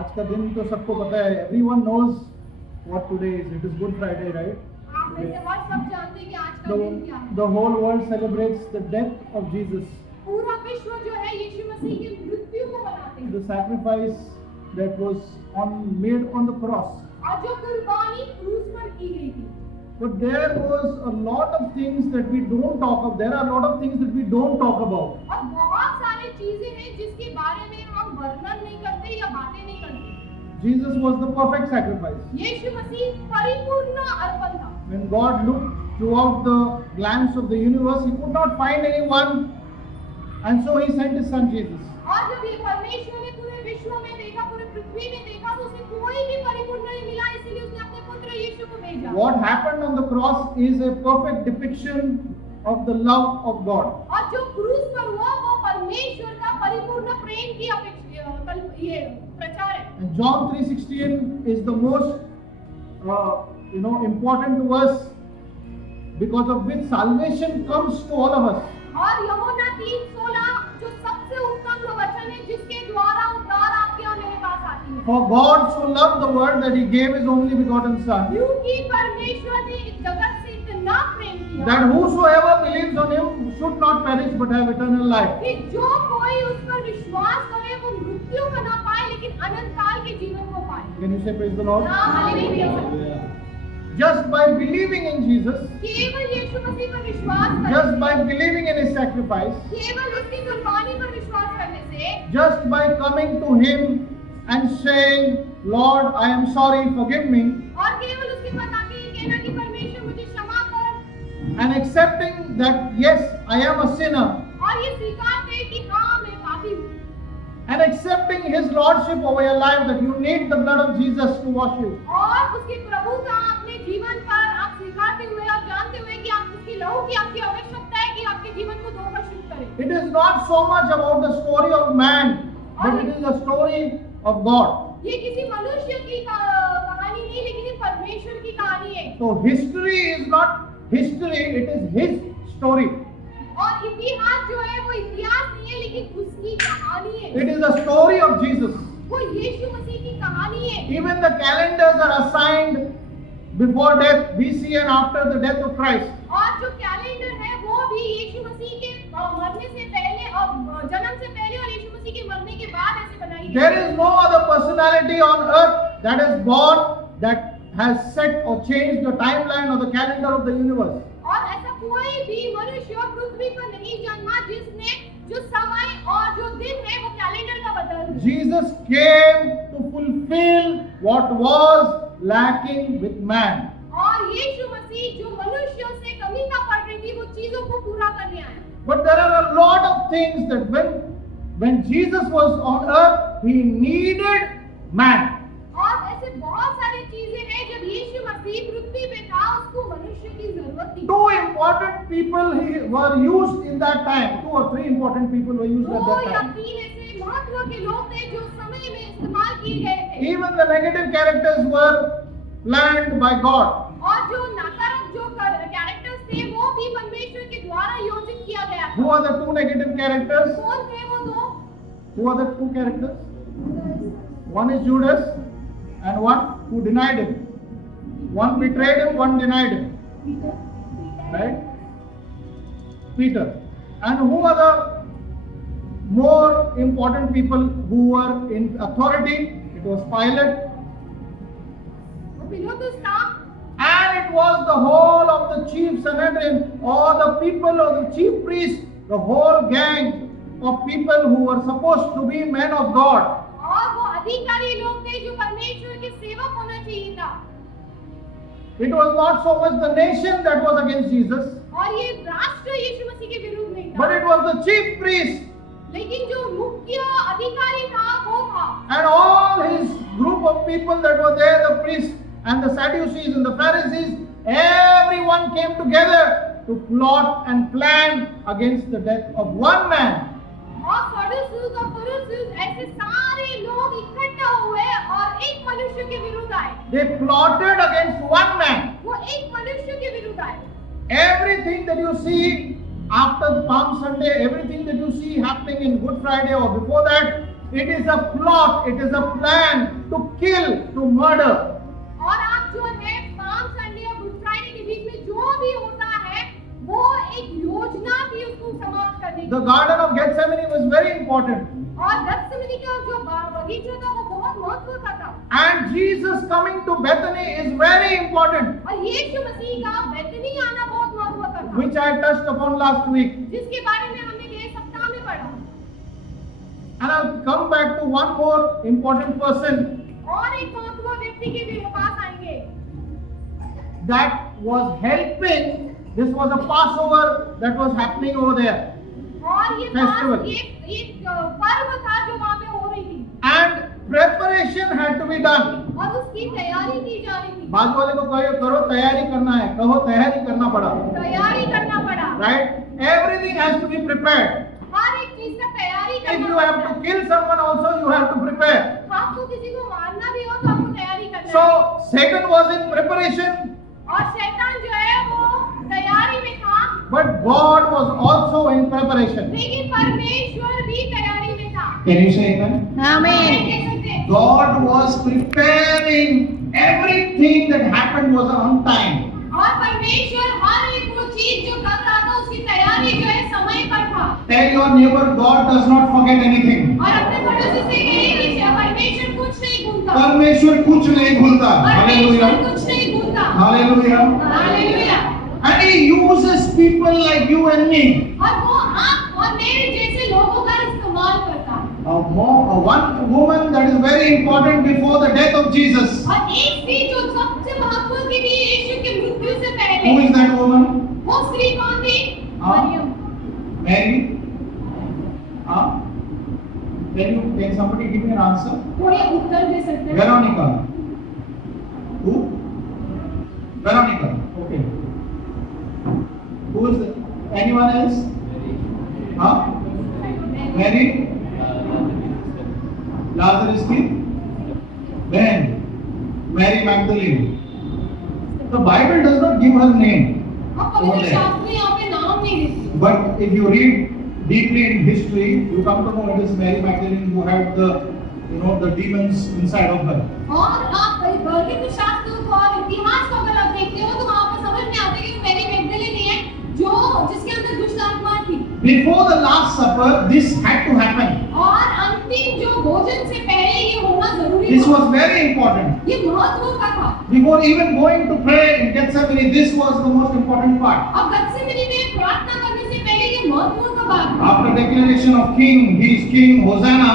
आज का दिन तो सबको पता है. Everyone knows what today is. It is Good Friday, right? आप में से बहुत सब जानते हैं कि आज का दिन क्या है. The whole world celebrates the death of Jesus, पूरा विश्व जो है यीशु मसीह की मृत्यु को मनाते हैं. the sacrifice that was made on the cross. और जो कुर्बानी क्रूस पर की गई थी. But there was a lot of things that we don't talk about. There are a lot of things that we don't talk about. और बहुत सारी चीजें हैं जिसके बारे में हम वर्णन नहीं करते या बातें नहीं करते. Jesus was the perfect sacrifice. यीशु मसीह परिपूर्ण अर्पण था. When God looked throughout the glance of the universe, He could not find anyone, and so He sent His Son Jesus. और जब ये परमेश्वर ने पूरे विश्व में देखा, पूरे पृथ्वी में देखा, तो उसे कोई भी परिपूर्ण नहीं मिला, इसलिए उसने अपने पुत्र यीशु को भेजा. What happened on the cross is a perfect depiction of the love of God. और जो क्रूस पर हुआ वो परमेश्वर का परिपूर्ण प्रेम की ये प्रचार है. And John 3:16 is the most important to us, because of which salvation comes to all of us. और यूहन्ना 3:16 जो सबसे उत्तम वचन है जिसके द्वारा उद्धार आपके और मेरे पास आती है. For God so loved the world that He gave His only begotten Son, क्योंकि परमेश्वर ने इस जगत से इतना प्रेम किया that whosoever believes on Him should not perish but have eternal life. कि जो कोई उस पर विश्वास करे वो मृत्यु को ना पाए लेकिन अनंत काल के जीवन को पाए. Can you say praise the Lord? Hallelujah. Just by believing in Jesus, केवल यीशु मसीह पर विश्वास करने just से, by believing in His sacrifice, केवल उसकी कुर्बानी पर विश्वास करने से, just by coming to Him and saying, Lord, I am sorry, forgive me, और केवल उसके पास आके ये कहना कि परमेश्वर मुझे क्षमा कर, and accepting that, yes, I am a sinner, और ये स्वीकार करे कि हाँ मैं पापी हूँ, and accepting His Lordship over your life, that you need the blood of Jesus to wash you. और उसके प्रभुता अपने जीवन पर आप स्वीकारते हुए और जानते हुए कि आप उसकी लहू की आपकी आवश्यकता है कि आपके जीवन को धोकर शुद्ध करे. It is not so much about the story of man, but it is the story of God. ये किसी मनुष्य की कहानी नहीं लेकिन ये परमेश्वर की कहानी है. So history is not history, it is His story. और इतिहास जो है वो इतिहास नहीं है लेकिन उसकी कहानी है. It is the story of Jesus. वो यीशु मसीह की कहानी है. Even the calendars are assigned before death, BC, and after the death of Christ. और जो कैलेंडर है वो भी यीशु मसीह के मरने से पहले और जन्म से पहले और यीशु मसीह के मरने के बाद ऐसे बनाई गई. There is no other personality on earth that is born that has set or changed the timeline or the calendar of the universe. और ऐसा कोई भी मनुष्य पृथ्वी पर नहीं जन्मा जिसने जो समय और जो दिन है वो कैलेंडर का बदल दिया. Jesus came to fulfill what was lacking with man. और यीशु मसीह जो मनुष्यों से कमी ना पड़ रही थी वो चीजों को पूरा करने आया. But there are a lot of things that when Jesus was on earth, He needed man. और ऐसे बहुत सारी चीजें हैं जब यीशु मसीह पृथ्वी पे था उसको मनुष्य की जरूरत थी. Two important people were used in that time. 2 or 3 important people were used at दो that या time. तीन ऐसे महत्व के लोग थे जो समय में इस्तेमाल किए गए थे. Even the negative characters were planned by God. और जो नकारात्मक जो कैरेक्टर्स थे वो भी परमेश्वर के द्वारा योजित किया गया था. Who are the 2 negative characters? कौन थे वो दो? Who are the 2 characters? One is Judas and one who denied Him. One betrayed Him, one denied Him. Right? Peter. And who are the more important people who were in authority? It was Pilate. वो पिलातुस था. And it was the whole of the chief Sanhedrin, or the people of the chief priests, the whole gang of people who were supposed to be men of God. और वो अधिकारी लोग थे जो परमेश्वर के सेवक होना चाहिए था. It was not so much the nation that was against Jesus, और ये राष्ट्र यीशु मसीह के विरुद्ध नहीं था. but it was the chief priest लेकिन जो मुख्य अधिकारी था वो था. and all his group of people that were there, the priests and the Sadducees and the Pharisees, everyone came together to plot and plan against the death of one man. और फरीसीयों और फरीसीयों ऐसे सारे लोग इकट्ठा हुए और एक मनुष्य के विरुद्ध आए. They plotted against one man. वो एक मनुष्य के विरुद्ध आए. Everything that you see after Palm Sunday, everything that you see happening in Good Friday or before that, It is a plot, it is a plan to kill, to murder. और आप जो है पाम संडे और good Friday के बीच में जो भी होता है वो एक योजना थी उसको समाप्त करने की। The Garden of Gethsemane was very important. और गethsemane का जो बगीचा था वो बहुत महत्व का था। And Jesus coming to Bethany is very important, और यीशु मसीह का बेथनी आना बहुत महत्व का था, which I touched upon last week. जिसके बारे में हमने पिछले सप्ताह में पढ़ा। And I'll come back to one more important person और एक महत्वपूर्ण व्यक्ति के भी पास आएंगे that was helping. This was a Passover that was happening over there. और ये Festival. एक पर्व था जो वहाँ पे हो रही थी And preparation had to be done. और उसकी तैयारी की जा रही थी। बाजू वाले को करो तैयारी करना है, कहो तैयारी करना पड़ा. तैयारी करना पड़ा। Right? Everything has to be prepared. हर एक चीज का तैयारी If करना you have to kill someone also, you have to prepare. आपको किसी को मारना भी हो तो आपको तैयारी करना So है। Satan was in preparation, और शैतान जो है वो तैयारी में था, but God was also in preparation. लेकिन परमेश्वर भी तैयारी में था। Can you say amen? आमीन। कह सकते हैं। God was preparing. Everything that happened was on time. और परमेश्वर हर एक वो चीज जो कर रहा था उसकी तैयारी जो है समय पर था। Tell your neighbor, God does not forget anything. और अपने पड़ोसी से कहिए कि परमेश्वर कुछ नहीं भूलता। परमेश्वर कुछ नहीं भूलता. परमेश्वर Hallelujah. कुछ नहीं भूलता। Hallelujah. Hallelujah. And He uses people like you and me. और वो आप और मेरे जैसे लोगों का इस्तेमाल करता है। One woman that is very important before the death of Jesus. और एक स्त्री जो सबसे महत्वपूर्ण थी यीशु की मृत्यु से Who पहले, is that woman? वो स्त्री कौन थी? हाँ। Maryam. Mary. Can somebody give me an answer? कोई उत्तर दे सकते हैं? Veronica. Who? Veronica. Okay. Who is it? Anyone else? Huh? Mary? Lazarus की बहन Mary Magdalene. The Bible does not give her name, अब पवित्र शास्त्र में यहाँ पे नाम नहीं देते। but if you read deeply in history, you come to know it is Mary Magdalene who had the demons inside of her. और आप पवित्र शास्त्र को और इतिहास को अगर आप देखते हो तो वहाँ पे समझ में आता है कि वो मैरी मैगदलीन ही है जो जिसके अंदर दुष्ट आत्मा थी। Before the Last Supper, this had to happen. और अंतिम जो भोजन से पहले ये होना जरूरी This था। was very important. ये महत्व का था। Before even going to pray in Gethsemane, this was the most important part. अब गethsemane में प्रार्थना करने से पहले ये महत्व का बात था। After declaration of King, He is King, Hosanna,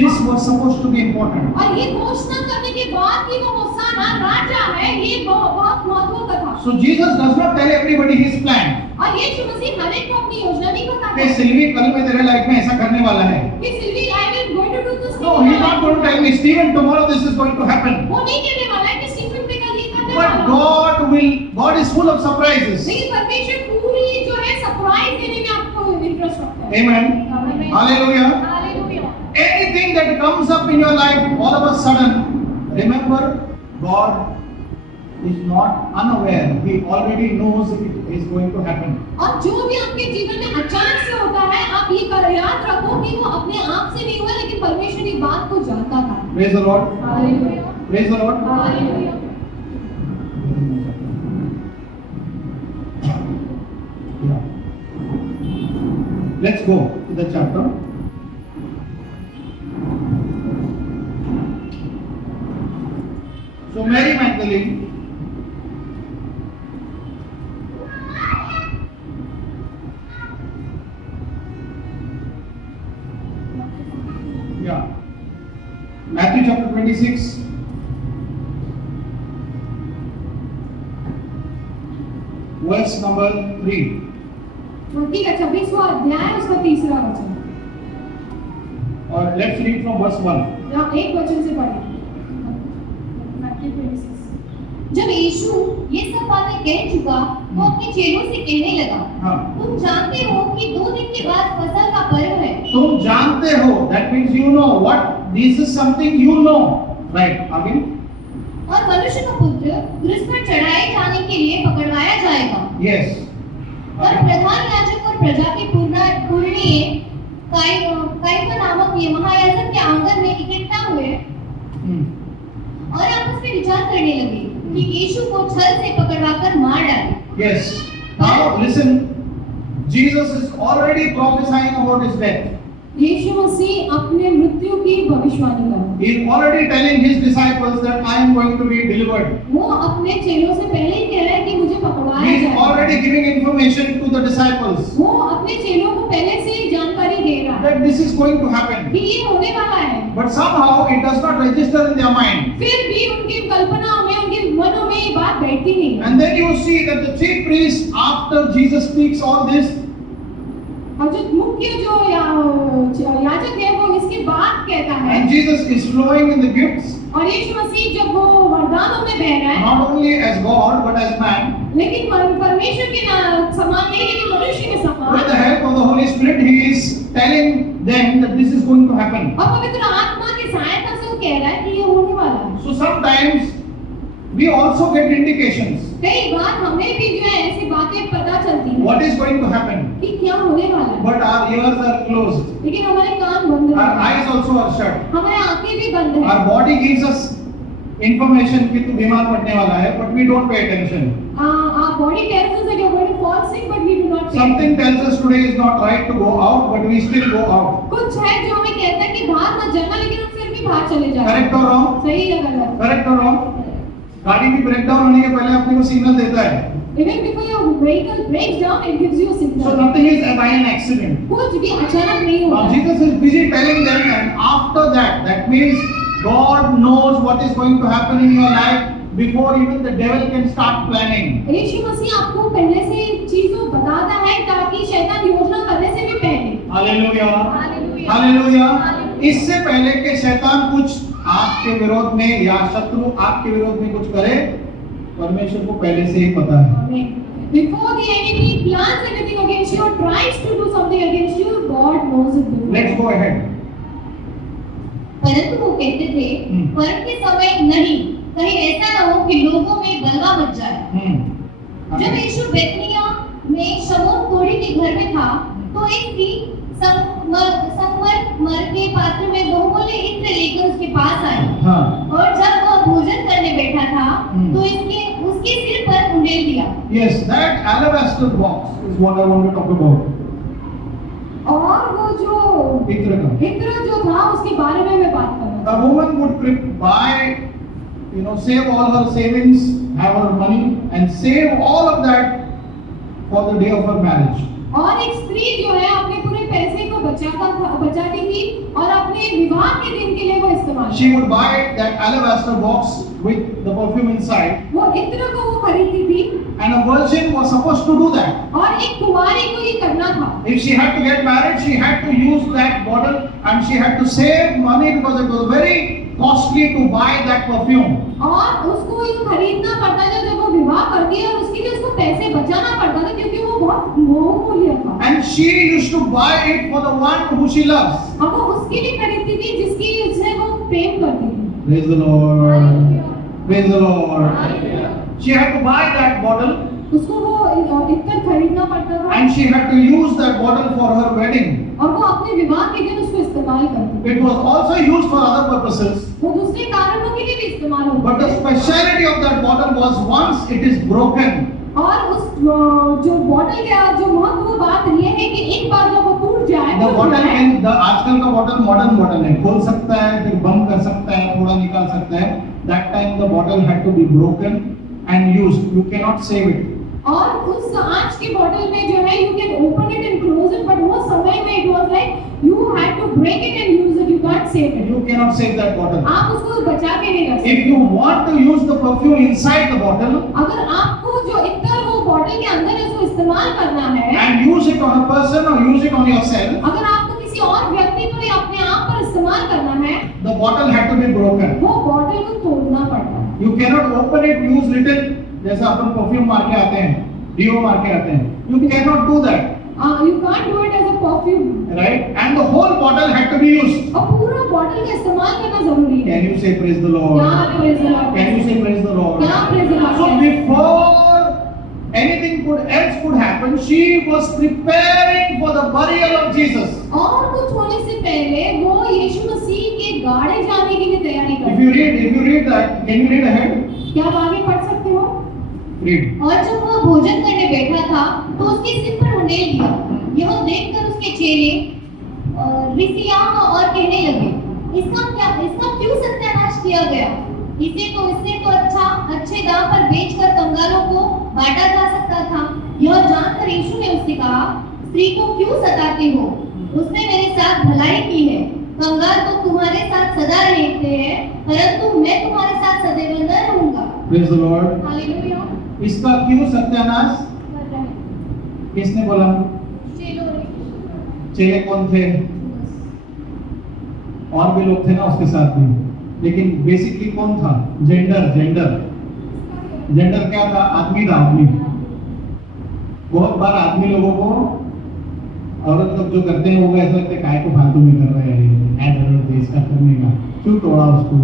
this was supposed to be important. और ये घोषणा करने के बाद कि वो होसाना राजा है, ये बहुत महत्व का था। So Jesus does not tell everybody His plan. और यीशु मसीह हर एक को अपनी योजना नहीं बताता। कि सिल्वी कल में तेरे लाइफ में ऐसा करने वाला है. कि Silvi I will going to do this. No, He's not going to tell me, Stephen, tomorrow this is going to happen. वो नहीं कहने वाला है कि स्टीफन पे कल ये करने वाला But है। God is full of surprises. लेकिन परमेश्वर पूरी जो है सरप्राइज देने में आपको इंटरेस्ट रखता है। Amen. Hallelujah. Hallelujah. Anything that comes up in your life, all of a sudden, remember, God is not unaware. He already knows it is going to happen. और जो भी आपके जीवन में अचानक से होता है, आप ये याद रखो कि वो अपने आप से नहीं हुआ, लेकिन परमेश्वर ये बात को जानता था। Praise the Lord. Hallelujah. Praise the Lord. Hallelujah. Yeah. Let's go to the chapter. So Mary Magdalene, yeah, Matthew chapter 26, verse number 3. मत्ती का 26वां अध्याय उसका 3रा वचन। Or let's read from verse 1. जब एक वचन से पढ़ें। मत्ती 26। जब यीशु ये सब बातें कह चुका तो अपने चेलों से कहने लगा, हाँ. तुम जानते हो कि 2 दिन के बाद फसल का पर्व है। तुम जानते हो, that means you know what, this is something you know, right? Again? और मनुष्य का पुत्र क्रूस पर चढ़ाए जाने के लिए पकड़वाया जाएगा। Yes. और प्रधान याजक और प्रजा के पुरनिये काइफा नामक ये महायाजक के आंगन में इकट्ठा हुए और आपस में विचार करने लगे कि यीशु को छल से पकड़वाकर मार डाले। Yes. Now listen. Jesus is already prophesying about his death. यीशु मसीह अपने मृत्यु की भविष्यवाणी कर रहे He is already telling his disciples that I am going to be delivered. हैं। वो अपने चेलों से पहले ही कह रहे हैं कि मुझे पकड़वाया He is जाएगा। already giving information to the disciples वो अपने चेलों को पहले से ही जानकारी दे रहा है that this is going to happen. कि ये होने वाला है। But somehow it does not register in their mind. फिर भी उनकी कल्पना में, उनके मनों में ये बात बैठती नहीं है। And then you see that the chief priests, after Jesus speaks all this, और जो मुख्य जो याजक है वो इसके बाद कहता है, and Jesus is flowing in the gifts, और यीशु मसीह जब वो वरदानों में बह रहा है, not only as God but as man, लेकिन परमेश्वर के समान नहीं, लेकिन मनुष्य के with समान, the help of the Holy Spirit, he is telling them that this is going to happen. और पवित्र आत्मा की सहायता से वो कह रहा है कि ये होने वाला है। So sometimes we also get indications कई बार हमें भी जो है ऐसी बातें पता चलती हैं what is going to happen, कि क्या होने वाला है, but our ears are closed, लेकिन हमारे कान बंद our हैं, eyes also are shut, हमारे आंखें भी बंद हैं। our body gives us information कि तू बीमार पड़ने वाला है, but we don't pay attention. Our body tells us that you're going to fall sick, but we do not pay. Something tells us today is not right to go out, but we still go out. कुछ है जो हमें कहता है कि बाहर मत जाना, लेकिन हम फिर भी बाहर चले जाते हैं। Correct or wrong? सही या गलत? Correct or wrong? गाड़ी भी ब्रेक डाउन होने के पहले अपने को सिग्नल देता है. Even before your vehicle breaks down, it gives you a So signal. nothing is by an accident. कुछ भी अचानक नहीं होता Now है। Jesus is busy telling them, and after that, that means God knows what is going to happen in your life before even the devil can start planning. यीशु मसीह आपको पहले से चीजों बताता है ताकि शैतान योजना करने से भी पहले। Hallelujah. Hallelujah. Hallelujah. Hallelujah. इससे पहले कि शैतान कुछ आपके विरोध में या शत्रु आपके विरोध में कुछ करे, परमेश्वर को पहले से ही पता है. Amen. Before the enemy plans anything against you or tries to do something against you, God knows it before. Let's go ahead. परंतु वो कहते थे, पर्व के समय नहीं, कहीं ऐसा न हो कि लोगों में बलवा मच जाए। जब यीशु बेथनिया में शमौन कोढ़ी के घर में था, तो एक स्त्री संगमरमर के पात्र में बहुमूल्य इत्र लेकर उसके पास आई। हाँ. और जब वह भोजन करने बैठा था, तो उसके सिर पर उंडेल दिया। Yes, that alabaster box is what I want to talk about. और वो जो इत्र जो था उसके बारे में मैं बात कर रहा A woman would buy, save all her savings, have her money, and save all of that for the day of her marriage. और एक स्त्री जो है अपने पूरे पैसे को बचाती थी और अपने विवाह के दिन के लिए वो इस्तेमाल She would buy that alabaster box with the perfume inside, वो इत्र को वो खरीदती थी and a virgin was supposed to do that. और एक कुंवारी को ये करना था। If she had to get married, she had to use that bottle and she had to save money because it was very costly to buy that perfume. और उसको ये खरीदना पड़ता था जब वो विवाह करती है और उसके लिए उसको पैसे बचाना पड़ता था क्योंकि वो बहुत बहुमूल्य था। And she used to buy it for the one who she loves. अब वो उसके लिए खरीदती थी जिसकी से वो प्रेम करती थी। Praise the Lord. Praise the Lord. She had to buy that bottle उसको वो इत्र खरीदना पड़ता था and she had to use that bottle for her wedding. और वो अपने विवाह के दिन उसको इस्तेमाल करती थी। It was also used for other purposes, वो दूसरे कारणों के लिए भी इस्तेमाल होता but the speciality of that bottle was once it is broken, और उस जो बॉटल का जो महत्व बात ये है कि एक बार जब वो टूट जाए the bottle can, the आजकल का bottle modern bottle है, खोल सकता है, फिर बंद कर सकता है, थोड़ा निकाल सकता है. That time the bottle had to be broken and used. You cannot save it. और उस आंच की बॉटल में जो है you can open it and close it, but वो समय में it was like you had to break it and use it. You can't save it. You cannot save that bottle. आप उसको बचा के नहीं रख सकते। If you want to use the perfume inside the bottle अगर आपको जो इत्र वो बॉटल के अंदर है उसको इस्तेमाल करना है and use it on a person or use it on yourself, अगर आपको किसी और व्यक्ति पर या अपने आप पर इस्तेमाल करना है the bottle had to be broken. वो बॉटल को तोड़ना पड़ता है। You cannot open it, use little, जैसे अपन परफ्यूम मार के आते हैं, डीओ मार के आते हैं. You cannot do that, You can't do it as a perfume. right? And the whole bottle had to be used. और पूरा बॉटल का इस्तेमाल करना जरूरी है। Can you say praise the Lord? क्या praise the Lord? Can you say praise the Lord? क्या praise the Lord? So before anything else could happen, she was preparing for the burial of Jesus. और कुछ होने से पहले वो यीशु मसीह के गाड़े जाने के लिए तैयारी कर If you read that, can you read ahead? क्या आप आगे पढ़ सकते हो? Read. और जब वह भोजन करने बैठा था तो उसके सिर पर उंडेल दिया। यह देखकर उसके चेले रिसिया और कहने लगे, इसका क्यों सत्यानाश किया गया? इससे तो अच्छे दाम पर बेचकर कंगालों को बांटा जा सकता था। यह जानकर यीशु ने उससे कहा, स्त्री को क्यों सताते हो? उसने मेरे साथ भलाई की है। कंगाल तो तुम्हारे साथ सदा रहते हैं, परंतु मैं तुम्हारे साथ सदैव न रहूंगा। Praise the Lord. हालेलुया। इसका क्यों सत्यानाश? कर रहे हैं। किसने बोला? चेलों ने। चेले कौन थे? और भी लोग थे ना उसके साथ भी, लेकिन बेसिकली कौन था? जेंडर क्या था? आदमी था, आदमी। बहुत बार आदमी लोगों को औरत लोग जो करते हैं वो ऐसा लगता है काय को फालतू में कर रहे हैं, इसका करने का क्यों तोड़ा उसको,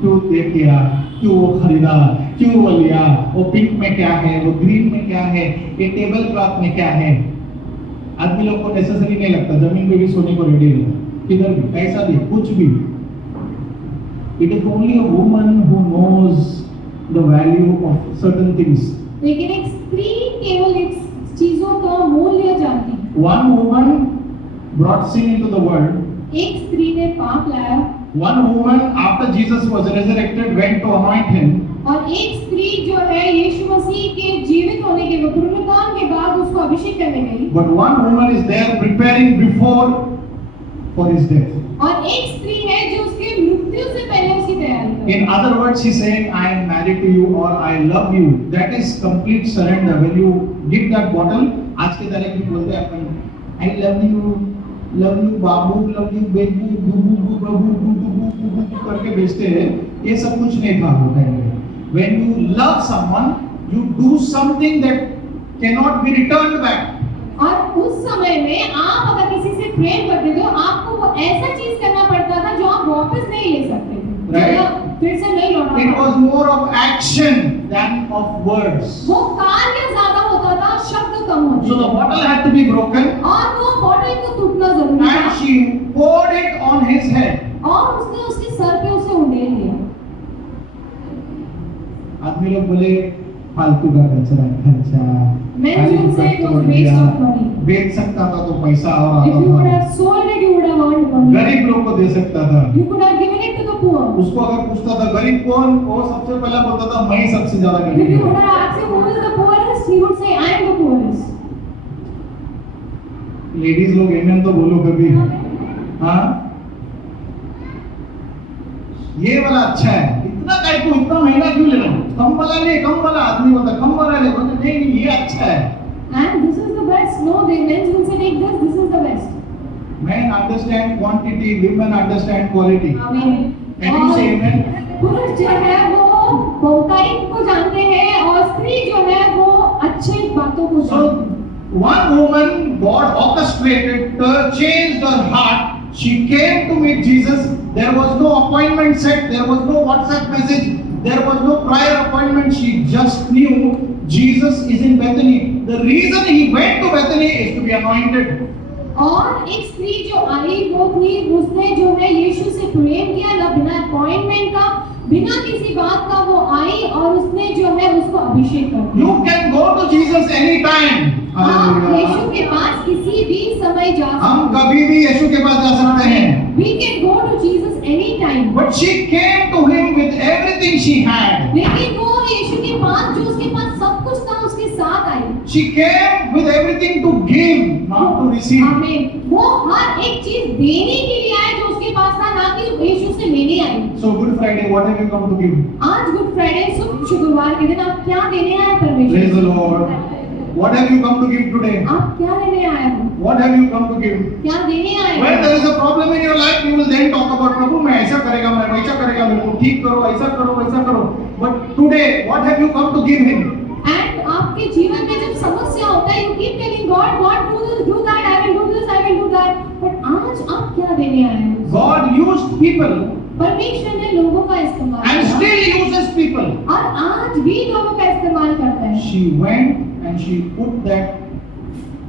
क्यों ये किया, क्यों वो खरीदा, क्यों वो लिया, वो पिंक में क्या है, वो ग्रीन में क्या है, ये टेबल क्लॉथ में क्या है। आदमी लोग को नेसेसरी नहीं लगता, जमीन पे भी सोने को रेडी रहता, किधर भी पैसा भी कुछ भी। It is only a woman who knows the value of certain things. लेकिन एक स्त्री केवल एक चीजों का मूल्य जानती है। One woman brought sin into the world. एक स्त्री ने पाप लाया। One woman after Jesus was resurrected went to anoint him. और एक स्त्री जो है यीशु मसीह के जीवित होने के पुनरुत्थान के बाद उसको अभिषेक करने गई। But one woman is there preparing before for his death. और एक स्त्री है जो उसके मृत्यु से पहले उसकी तैयारी कर रही है। In other words, she's saying, I am married to you or I love you. That is complete surrender. When you give that bottle, आज के तारीख में बोलते हैं अपन, I love you Babu, love you बेबू, बुबू, बबू, बुबू करके बेचते हैं। ये सब कुछ नहीं था वो टाइम में। When you love someone, you do something that cannot be returned back. और उस समय में आप अगर किसी से प्रेम करते थे, आपको वो ऐसा चीज करना पड़ता था जो आप वापस नहीं ले सकते थे। Right. फिर से नहीं लौटा। It was more of action than of words. वो कार्य ज्यादा होता था, शब्द कम होते So the थे। bottle had to be broken, और वो बॉटल को टूटना जरूरी था। and she poured it on his head. और उसने उसके सर पे उसे उंडेल दिया। आदमी लोग बोले फालतू का खर्चा Men will say it was waste of money. बेच सकता था तो पैसा और If you would आता have sold it, you would have earned था, money. गरीब लोग को दे सकता था। You could have given it to the poor. उसको अगर पूछता था गरीब कौन, वो सबसे पहला बोलता था मैं ही सबसे ज्यादा If गरीब you हूँ। would have asked him who is the poorest, he would say I am the poorest. Ladies लोग एमेन तो बोलो कभी। हाँ, ये वाला अच्छा है, इतना काय को इतना महंगा क्यों ले रहा हूँ? कम वाला ले, कम वाला आदमी होता कम वाला ले, बोलते नहीं ये अच्छा है। And this is the best. No, the men will say take this. This is the best. Men understand quantity, women understand quality. Amen. Can you say amen? पुरुष जो है वो बहुतायत को जानते हैं और स्त्री जो है वो अच्छे बातों को So जानते हैं। one woman, God orchestrated her, changed her heart. She came to meet Jesus. There was no appointment set. There was no WhatsApp message. There was no prior appointment. She just knew Jesus is in Bethany. The reason he went to Bethany is to be anointed. और एक स्त्री जो आई वो थी, उसने जो है यीशु से प्रेम किया, ना बिना अपॉइंटमेंट का, बिना किसी बात का वो आई और उसने जो है उसको अभिषेक कर दिया। You can go to Jesus anytime. आप यीशु Hallelujah. के पास किसी भी समय जा हम सकते कभी भी यीशु के पास जा सकते हैं। हैं। We can go to Jesus anytime. But she came to him with everything she had. लेकिन वो यीशु के पास जो उसके पास सब कुछ था उसके साथ आई। She came with everything to give, not to receive. आमीन। वो हर एक चीज देने के लिए आए जो उसके पास था, ना कि यीशु से लेने आई। So Good Friday, what have you come to give? आज गुड फ्राइडे शुक्रवार के दिन आप क्या देने आए परमेश्वर? Praise the Lord. What have you come to give today? आप क्या लेने आए हो? What have you come to give? क्या देने आए हो? When there is a problem in your life, you will then talk about प्रभु मैं ऐसा करेगा, मैं वैसा करेगा, मेरे को ठीक करो, ऐसा करो, वैसा करो. But today, what have you come to give him? And आपके जीवन में जब समस्या होता है, you keep telling God, God do this, do that, I will do this, I will do that. But आज आप क्या देने आए हो? God used people परमेश्वर ने लोगों का इस्तेमाल and किया still uses people. और आज भी लोगों का इस्तेमाल करता है। She went and she put that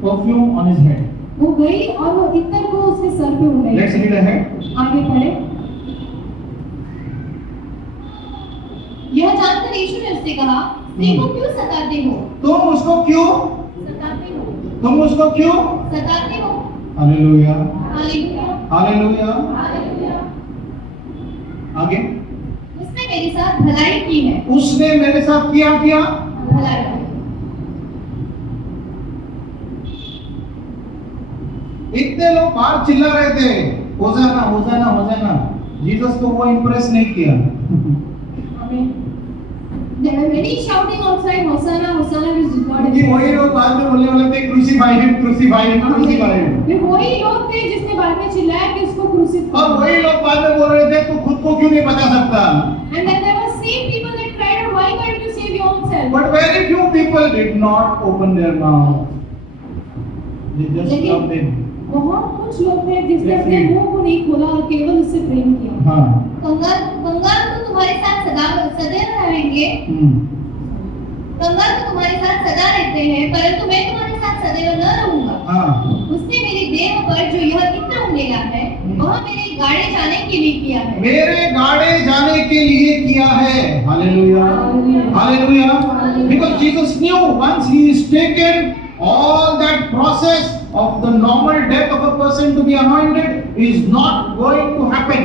perfume on his head. वो गई और वो इत्र को उसके सर पे उड़ाई। Let's read ahead. आगे पढ़े। यह जानकर यीशु ने उससे कहा, स्त्री को क्यों सताते हो? तुम उसको क्यों सताते हो? तुम उसको क्यों सताते हो? Hallelujah hallelujah, hallelujah. हालेलुया। आगे, उसने मेरे साथ भलाई की है। उसने मेरे साथ किया भलाई। इतने लोग बाहर चिल्ला रहे थे, होजाना होजाना होजाना। जीसस को वो इंप्रेस नहीं किया। आमीन। There are many shouting outside, Hosanna, Hosanna, which did not कि वही लोग बाद में बोलने वाले थे, crucify him, crucify him, crucify him. वे वही लोग थे जिसने बाद में चिल्लाया कि उसको क्रूसिफाई और वही लोग बाद में बोल रहे थे, तू खुद को क्यों नहीं बचा सकता? And then there were same people that cried out, why can't you save your own self? But very few people did not open their mouth. They just लेकिन loved him. बहुत कुछ लोग थे जिसने Yes, अपने yes. मुंह को नहीं खोला और केवल उससे प्रेम किया। हाँ। कंगाल तो तुम्हारे साथ सदैव रहेंगे। कंगाल तो तुम्हारे साथ सदा रहते हैं, परंतु मैं तुम्हारे साथ सदैव न रहूंगा। हाँ। उसने मेरी देह पर जो यह इत्र उंडेला है, वह मेरे गाड़े जाने के लिए किया है। मेरे गाड़े जाने के लिए किया है। Hallelujah hallelujah. Because Jesus knew once he is taken, all that process of the normal death of a person to be anointed is not going to happen.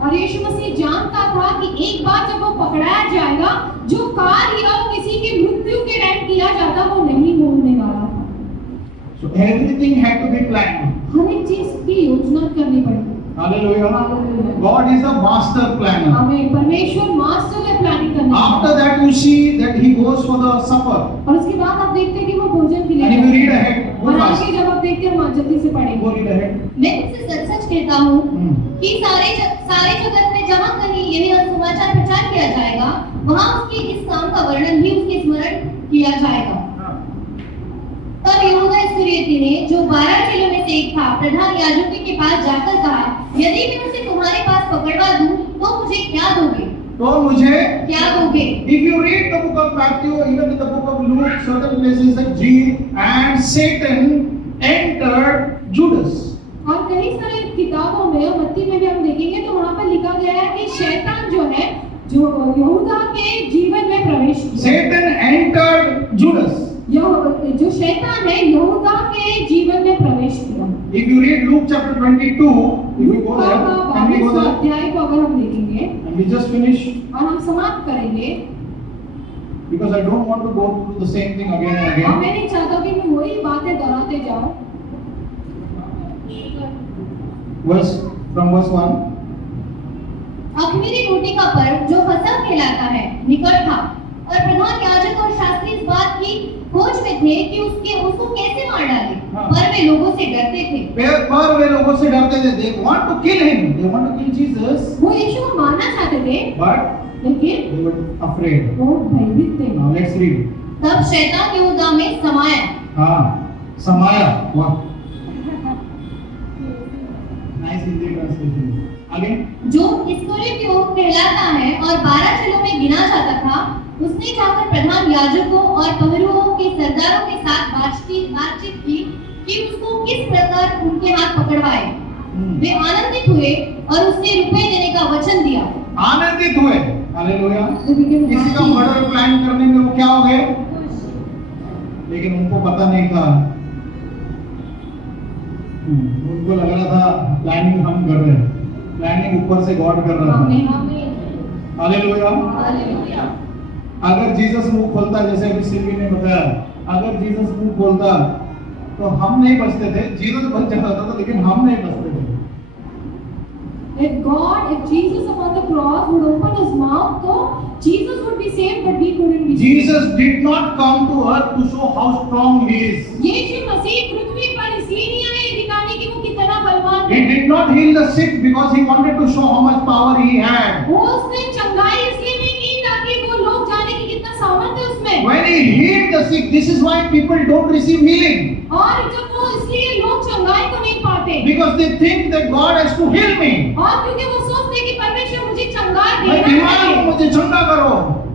और यीशु मसीह जानता था कि एक बार जब वो पकड़ाया जाएगा, जो कार्य किसी की मृत्यु के टाइम किया जाता वो नहीं होने वाला था। So everything had to be planned. हर एक चीज की योजना करनी पड़ती। Hallelujah. God is a master planner. हमें परमेश्वर मास्टर है प्लानिंग करने का। After that you see that he goes for the supper. और उसके बाद आप देखते हैं कि वो भोजन के लिए And if you read ahead, go और fast. आगे जब आप देखते हैं हम जल्दी से पढ़ेंगे। Go read ahead. मैं तुमसे सच-सच कहता हूँ कि सारे जगत में जहाँ कहीं यही समाचार प्रचार किया जाएगा, वहाँ उसके इस काम का वर्णन भी उसके स्मरण किया जाएगा। तब यहूदा इस्करियोती ने, जो 12 चेलों में से एक था, प्रधान याजकों के पास जाकर कहा, यदि मैं उसे तुम्हारे पास पकड़वा दूं, तो मुझे क्या दोगे? तो मुझे क्या दोगे? If you read the book of Matthew, even in the book of Luke, certain places that Jesus and Satan entered Judas. और कई सारे किताबों में और मत्ती में भी हम देखेंगे तो वहाँ पर लिखा गया है कि शैतान जो है जो यहूदा के जीवन में प्रवेश किया। Satan entered Judas. जो शैतान है यहूदा के जीवन में प्रवेश किया। If you read Luke chapter 22, if you go there, and we go there, अध्याय को अगर हम देखेंगे and we just finish, और हम समाप्त करेंगे, because I don't want to go through the same thing again and और again. मैं नहीं चाहता कि मैं वही बातें दोहराते जाऊं। From verse 1. अख़मीरी रोटी का पर्व जो फसह कहलाता है निकट था, और प्रधान याजक और शास्त्री इस बात की खोज में थे कि उसको कैसे मार डाले, पर वे लोगों से डरते थे। पर वे लोगों से डरते थे. They want to kill him. They want to kill Jesus. वो यीशु को मारना चाहते थे, But लेकिन they were afraid. वो भयभीत थे। Now let's read. तब शैतान यहूदा में समाया। हाँ, समाया. वाह. Nice Hindi translation. आगे. जो इस्करियोती कहलाता है और 12 चेलों में गिना जाता था, उसने जाकर प्रधान याजकों और पहरुओं के सरदारों के साथ बातचीत की कि उसको किस प्रकार उनके हाथ पकड़वाए। वे आनंदित हुए और उसने रुपए देने का वचन दिया। आनंदित हुए. हालेलुया. किसी का मर्डर प्लान करने में वो क्या हो गए? लेकिन उनको पता नहीं था. उनको लग रहा था प्लानिंग हम कर रहे हैं. प्लानिंग ऊपर से गॉड कर रहा था. हालेलुया. अगर जीसस मुंह खोलता, जैसे अभी सिल्वी ने बताया, अगर जीसस मुंह खोलता तो हम नहीं बचते थे. जीसस बच जाता था, लेकिन हम नहीं बचते थे. If Jesus upon the cross would open his mouth, so Jesus would be saved, but we couldn't be saved. Jesus did not come to earth to show how strong he is. यीशु मसीह पृथ्वी पर इसलिए नहीं आए दिखाने कि वो कितना बलवान He है। did not heal the sick because he wanted to show how much power he had. वो उसने चंगाई इसलिए नहीं की ताकि वो लोग जाने कि कितना सामर्थ्य है उसमें। When he healed the sick, this is why people don't receive healing. और जब वो इसलिए लोग चंगाई को नहीं पाते, Because they think that God has to heal me. और क्योंकि वो सोचते हैं कि परमेश्वर मुझे चंगाई मैं देना बीमार हूँ, है, मुझे चंगा करो.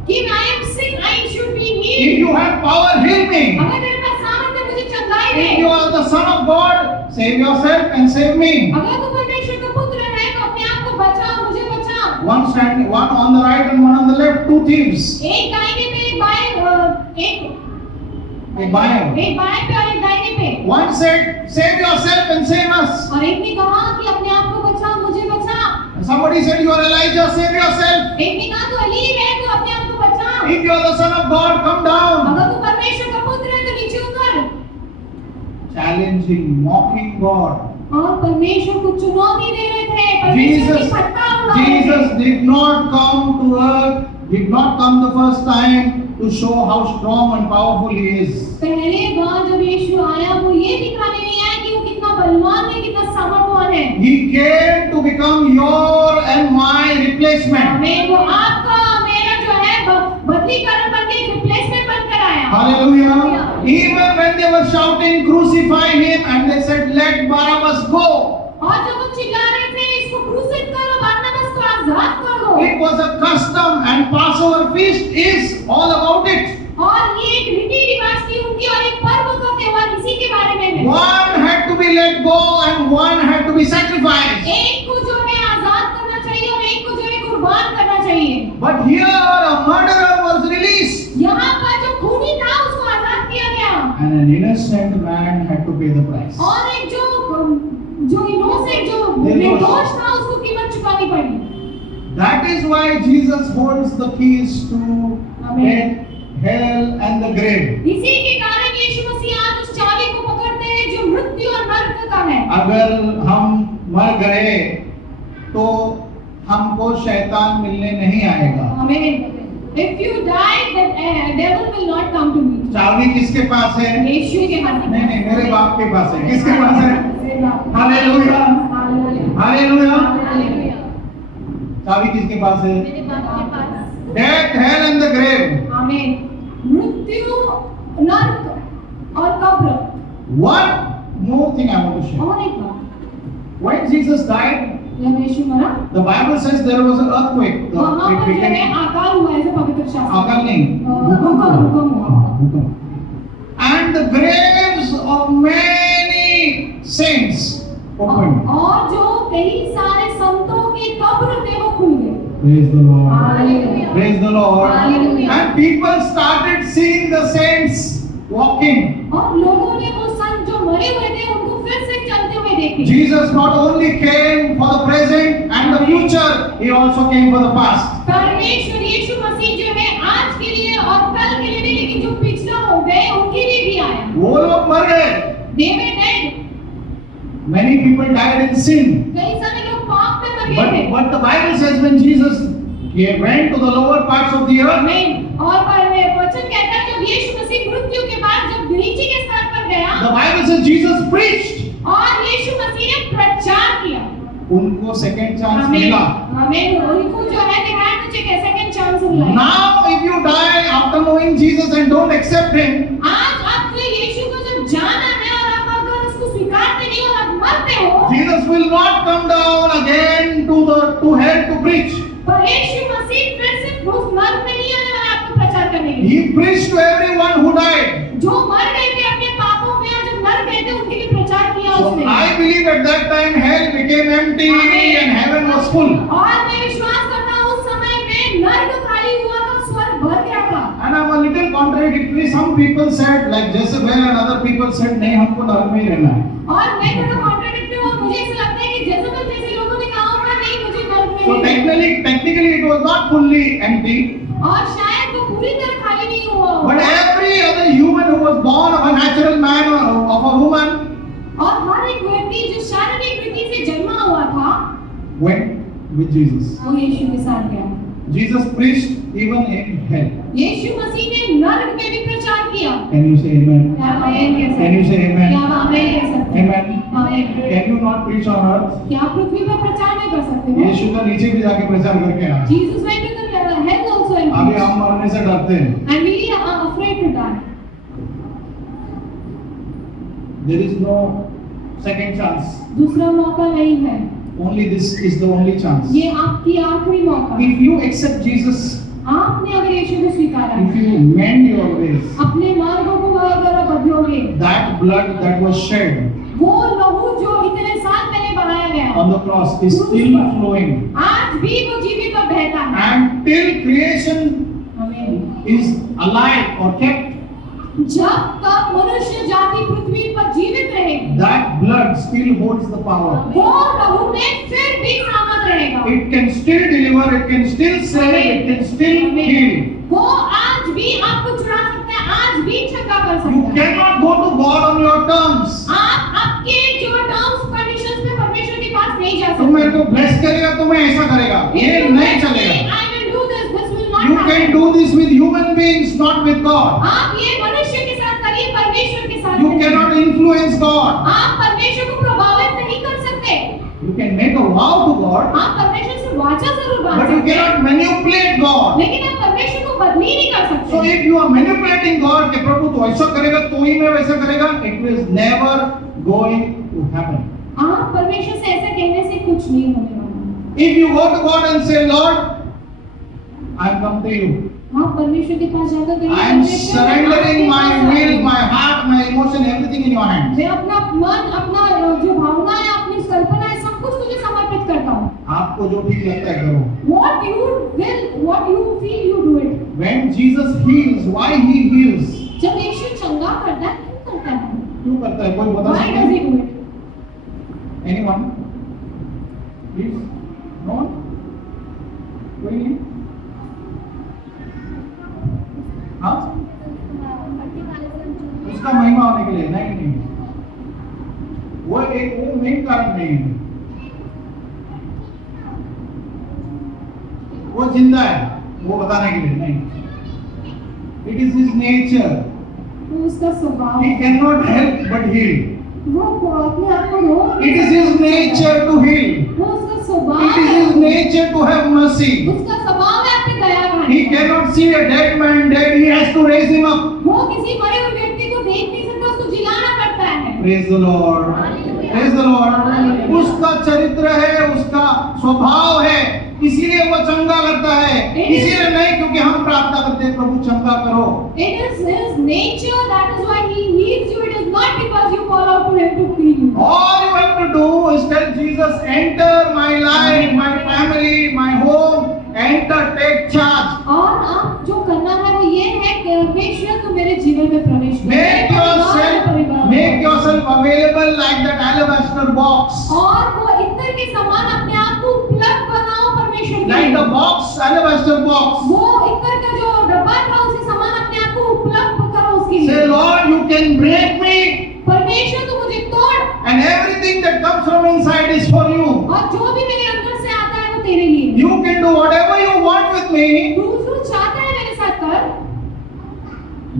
कि I am sick, I should be If you have power, heal me. अगर तेरे पास सामर्थ्य है, मुझे चंगाई दे। If you are the Son of God, save yourself and save me. अगर तू परमेश्वर का पुत्र है तो अपने आप को बचा, मुझे बचा। One on the right and one on the left, two thieves. एक दाहिने पे एक बाएं एक बाएं पे और एक दाहिने पे। One said, save yourself and save us. और एक ने कहा कि अपने आप को बचा, मुझे बचा। Somebody said, you are Elijah, save yourself. एक ने कहा तू एलीम है, तू अपने आप को बचा। If you are the Son of God, come down. अगर तू परमेश्वर का पुत्र है तो नीचे उतर। Challenging, mocking God. और परमेश्वर को चुनौती दे रहे थे। परमेश्वर की फटकार उड़ा रहे थे। Jesus did not come to earth, did not come the first time to show how strong and powerful he is. पहले बार जब यीशु आया वो ये दिखाने नहीं आया कि वो कितना बलवान है, कितना सामर्थ्यवान है। He came to become your and my replacement. हमें वो आपका मेरा जो है बदलीकरण बनके एक रिप्लेसमेंट बनकर आया। Hallelujah. Even when they were shouting, crucify him, and they said, let Barabbas go. और जब वो चिल्ला रहे थे इसको क्रूसिफाई करो, बरनबास को आजाद कर दो। It was a custom, and Passover feast is all about it. और ये एक रीति रिवाज की उनकी और एक पर्व का त्योहार इसी के बारे में है। One had to be let go and one had to be sacrificed. एक को जो है आजाद करना चाहिए और एक को जो है कुर्बान करना चाहिए। But here a murderer was released. यहाँ पर जो खूनी था उसको आजाद किया गया। And an innocent man had to pay the price. और एक जो इनोसेंट जो निर्दोष था उसको कीमत चुकानी पड़ी। That is why Jesus holds the keys to death, hell and the grave. इसी के कारण यीशु मसीह आज उस चाबी को पकड़ते हैं जो मृत्यु और नरक का है। अगर हम मर गए तो हमको शैतान मिलने नहीं आएगा। आमीन। If you die, the devil will not come to me. चाबी किसके पास है? यीशु के हाथ में। नहीं, मेरे बाप के पास है। किसके पास है? Hallelujah, hallelujah. चाबी किसके पास है? मेरे बाप के पास। Death, hell and the grave. आमीन। मृत्यु, नरक और कब्र। One more thing I want to share. और एक बात, When Jesus died, जब यीशु मरा, the Bible says there was an earthquake. वहाँ पर जो है आकाल हुआ ऐसे पवित्र शास्त्र। आकाल नहीं, भूकंप हुआ। भूकंप। And the graves of many saints opened. और जो कई सारे संतों के कब्र थे वो खुल गए। Praise the Lord. Hallelujah. Praise the Lord. Hallelujah. And people started seeing the saints walking. और लोगों ने वो संत जो मरे हुए थे उनको फिर से चलते हुए देखे। Jesus not only came for the present and the future, he also came for the past. परमेश्वर यीशु मसीह जो है आज के लिए और कल के लिए नहीं, लेकिन जो पिछला हो गए उनके लिए भी आया। वो लोग मर गए। They were dead. Many people died in sin. कई सारे लोग पाप में मर गए थे। But the Bible says when Jesus went to the lower parts of the earth, आमीन। और वचन कहता है जब यीशु मसीह मृत्यु के बाद जब नीचे के स्तर पर गया, the Bible says Jesus preached. और यीशु मसीह ने प्रचार किया। उनको सेकंड चांस आमीन। मिला। आमीन। उनको जो है they had to take a second chance in life। Now if you die after knowing Jesus and don't accept him, आज आपने यीशु को जब जाना है और आप अगर उसको स्वीकारते नहीं और आप मरते हो, Jesus will not come down again to hell to preach. पर यीशु मसीह फिर से उस नरक में नहीं आने वाला आपको प्रचार करने के लिए। He preached to everyone who died. जो मर गए थे अपने पापों में और जब मर गए थे उनके लिए प्रचार किया So उसने। I believe at that time hell became empty and heaven was full. और मैं विश्वास करता हूँ उस समय में नरक खाली हुआ था, स्वर्ग भर गया था। And I'm a little contradictory. Some people said, like Jezebel and other people said, नहीं हमको नरक में ही रहना है. और मैं थोड़ा कॉन्ट्रडिक्टिव हूँ, मुझे ऐसा लगता है कि जेज़ेबेल जैसे लोगों ने कहा होगा नहीं मुझे नरक में So नहीं रहना। technically it was not fully empty. और शायद वो पूरी तरह खाली नहीं हुआ होगा। But every other human who was born of a natural man or of a woman और हर एक व्यक्ति जो शारीरिक रीति से जन्मा हुआ था went with Jesus. वो यीशु के साथ गया। Jesus preached even in hell. यीशु मसीह ने नरक में भी प्रचार किया। Can you say amen? क्या आप आमीन कह सकते हैं? Can you say क्या amen? आप आमीन कह सकते हैं? Amen. आमीन। Can you not preach on earth? क्या आप पृथ्वी पर प्रचार नहीं कर सकते हो? यीशु तो नीचे भी जाके प्रचार करके आया। Jesus went to the hell also and अभी preached. हम मरने से डरते हैं। And we are afraid to die. There is no second chance. दूसरा मौका नहीं है। Only this is the only chance. ये आपकी आखिरी मौका। If you accept Jesus आपने अगर यीशु को स्वीकारा if you mend your ways, अपने मार्गों को अगर बदलोगे, that blood that was shed वो लहू जो इतने साल पहले बहाया गया on the cross is still flowing. आज भी वो जीवित और बहता है। And till creation आमीन। is alive or kept, जब तक मनुष्य जाति पृथ्वी पर जीवित रहेगी, that blood still holds the power. वो लहू में फिर भी सामर्थ रहेगा। It can still deliver, it can still save, it can still heal. वो आज भी आपको छुड़ा सकता है, आज भी चंगा कर You सकता है। cannot go to God on your terms. आप आपके जो टर्म्स कंडीशंस पे परमेश्वर के पास नहीं जा तुम मेरे सकते। को ब्लेस करेगा तो मैं ऐसा करेगा, ये नहीं चलेगा. I will do this, this will not You happen. can do this with human beings, not with God. आप ये मनुष्य के साथ करिए, परमेश्वर के साथ You करिए। cannot influence God. आप परमेश्वर को प्रभावित नहीं कर सकते। You can make a vow to God, आप परमेश्वर से वाचा जरूर बांध but you सकते हैं, cannot manipulate God. लेकिन आप परमेश्वर को बदली नहीं कर So सकते। if you are manipulating God कि प्रभु तो ऐसा करेगा तो ही मैं वैसा करेगा, it is never going to happen. आप परमेश्वर से ऐसा कहने से कुछ नहीं होने वाला। If you go to God and say, Lord, I come to you. आप परमेश्वर के पास जाकर कहिए, I am परमेश्वर, surrendering मैं my आपके पास will, आता हूं। my heart, my emotion, everything in your hands. मैं अपना मन, अपना जो भावना है, अपनी कल्पना है, सब कुछ तुझे समर्पित करता हूँ। आपको जो ठीक लगता है करो. What you will, what you feel, you do it. When Jesus heals, why he heals? जब यीशु चंगा करता है, क्यों करता है? क्यों करता है? कोई बता Why सकता does है? he do it? Anyone? Please? No one? कोई नहीं? हाँ? उसका महिमा होने के लिए नहीं. वो मेन कारण नहीं है. वो जिंदा है, वो बताने के लिए नहीं. It is his nature. वो उसका स्वभाव He है। cannot help but heal. वो अपने आप को रोक नहीं It is his nature to heal. वो उसका स्वभाव It is है। his nature to have mercy. उसका स्वभाव है अपने दया करने He का। cannot see a dead man dead. He has to raise him up. वो किसी मरे हुए व्यक्ति को देख नहीं सकता, उसको जिलाना पड़ता है। Praise the Lord. Praise the Lord. उसका चरित्र है, उसका स्वभाव है, इसीलिए वो चंगा करता है. इसीलिए नहीं क्योंकि हम प्रार्थना करते हैं प्रभु चंगा करो. It is his nature, that is why he heals you. It is not because you call out to him to heal you. All you have to do is tell Jesus, enter my life, my family, my home, enter, take charge. और आप जो करना है वो ये है कि परमेश्वर तो मेरे जीवन में प्रवेश करो। Make yourself available like that alabaster box. और वो इत्र के समान अपने आप को उपलब्ध बनाओ परमेश्वर के Like लिए। the box, alabaster box. वो इत्र का जो डब्बा था उसे समान अपने आप को उपलब्ध करो उसके Say, लिए। Lord, you can break me, परमेश्वर तू मुझे तोड़, and everything that comes from inside is for you. और जो भी मेरे अंदर से आता है वो तेरे लिए। You can do whatever you want with me, तू जो चाहता है मेरे साथ कर,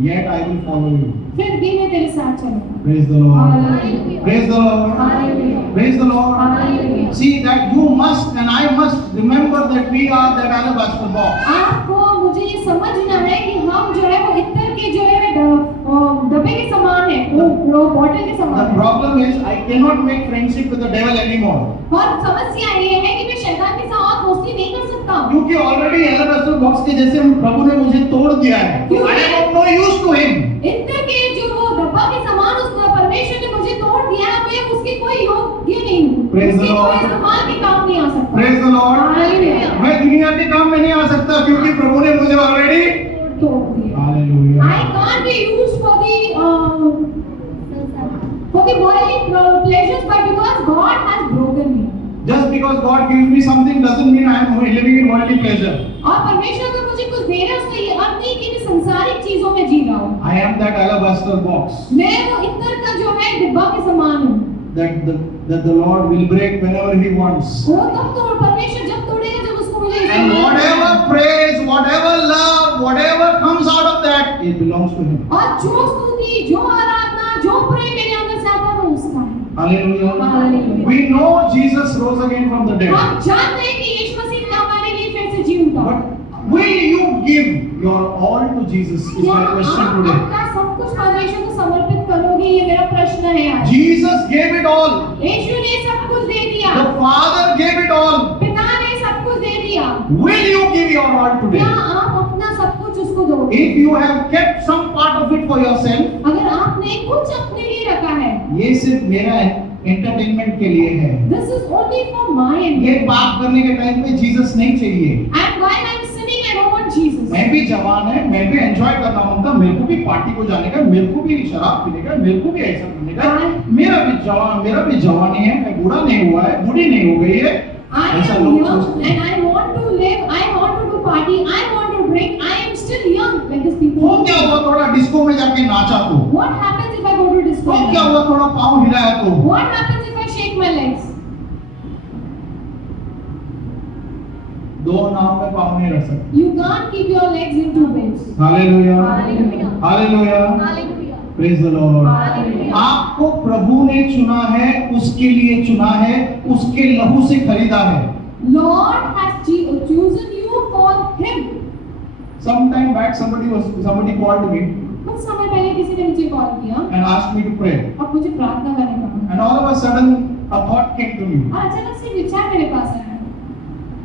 yet I will follow you. फिर भी मैं तेरे साथ चलूंगा। Praise the Lord. Hallelujah. Praise the Lord. Hallelujah. Praise the Lord. Hallelujah. See that you must and I must remember that we are that alabaster box. आपको मुझे ये समझना है कि हम जो है वो इत्र के जो है डब्बे के समान है, वो बॉटल के The समान है। problem is I cannot make friendship with the devil anymore. और समस्या ये है कि मैं शैतान के साथ दोस्ती नहीं कर सकता हूँ। क्योंकि ऑलरेडी alabaster box के जैसे प्रभु ने मुझे तोड़ दिया है. I am of no use to him. इत्र के जो वो डब्बा के समान उसका परमेश्वर ने मुझे तोड़ दिया है, मैं उसके कोई योग्य नहीं हूँ। Praise the उसके Lord. कोई इस्तेमाल के काम नहीं आ सकता। Praise the Lord. Hallelujah. मैं दुनिया के काम में नहीं आ सकता क्योंकि प्रभु ने मुझे ऑलरेडी. तोड़ दिया। Hallelujah. I can't be used for the worldly pleasures, but because God has broken me. Just because God gives me something doesn't mean I am living in worldly pleasure. और परमेश्वर अगर मुझे कुछ दे रहा है उसका ये अर्थ नहीं कि मैं संसारिक चीजों में जी रहा हूँ। I am that alabaster box मैं वो इत्र का जो है डिब्बा के समान हूँ। that the Lord will break whenever He wants. वो तब तो परमेश्वर जब तोड़ेगा जब उसको मुझे And इस्तेमाल करना है। whatever praise, whatever love, whatever comes out of that, it belongs to Him. और जो स्तुति, जो आराधना, जो प्रेम मेरे अंदर से आता है वो उसका है। Hallelujah. Hallelujah. We know Jesus rose again from the dead. हम जानते हैं कि यीशु मसीह ने हमारे लिए फिर से जी उठा। But will you give your all to Jesus? Is क्या my आप question today. अपना सब कुछ परमेश्वर को समर्पित करोगे? ये मेरा प्रश्न है आज। Jesus gave it all. यीशु ने सब कुछ दे दिया। The Father gave it all. पिता ने सब कुछ दे दिया। Will you give your all today? क्या आप उसको दोगे। If you have kept some part of it for yourself, अगर आपने कुछ अपने लिए रखा है, ये सिर्फ मेरा एंटरटेनमेंट के लिए है, this is only for my ये enjoyment. पाप करने के टाइम पे जीसस नहीं चाहिए। And while I'm sinning, I don't want Jesus. मैं भी जवान है, मैं भी एंजॉय करना मांगता, मेरे को भी पार्टी को जाने का, मेरे को भी शराब पीने का, मेरे को भी ऐसा करने का, मेरा भी जवानी है, मैं बूढ़ा नहीं हुआ है, बूढ़ी नहीं हो गई है, I ऐसा am लोग young सोचते हैं। and I want to live, I want to do party, I want to drink, I am still young like these people. वो क्या हुआ थोड़ा डिस्को में जाके नाचा तो, What happens if I go to disco? वो क्या हुआ थोड़ा पाँव हिलाया तो, What happens if I shake my legs? दो नाव में पाँव नहीं रख सकते। You can't keep your legs in two beds. Hallelujah, Hallelujah. Hallelujah, Hallelujah. Praise the Lord. Hallelujah. आपको प्रभु ने चुना है, उसके लिए चुना है, उसके लहू से खरीदा है। Lord has chosen you for Him. Some time back somebody called me कुछ समय पहले किसी ने मुझे कॉल किया and asked me to pray, और मुझे प्रार्थना करने का, and all of a sudden a thought came to me. और अचानक से विचार मेरे पास आया